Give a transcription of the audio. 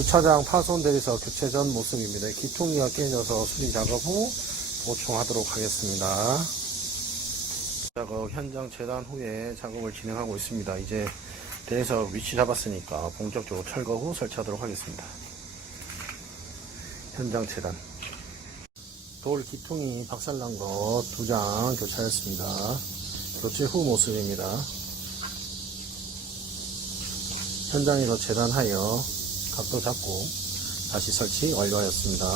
주차장 파손대에서 교체 전 모습입니다. 기통기가 깨져서 수리 작업 후 보충하도록 하겠습니다. 작업 현장 재단 후에 작업을 진행하고 있습니다. 이제 대에서 위치 잡았으니까 본격적으로 철거 후 설치하도록 하겠습니다. 현장 재단. 돌 기통이 박살난 거 2장 교체하였습니다. 교체 후 모습입니다. 현장에서 재단하여 각도 잡고 다시 설치 완료하였습니다.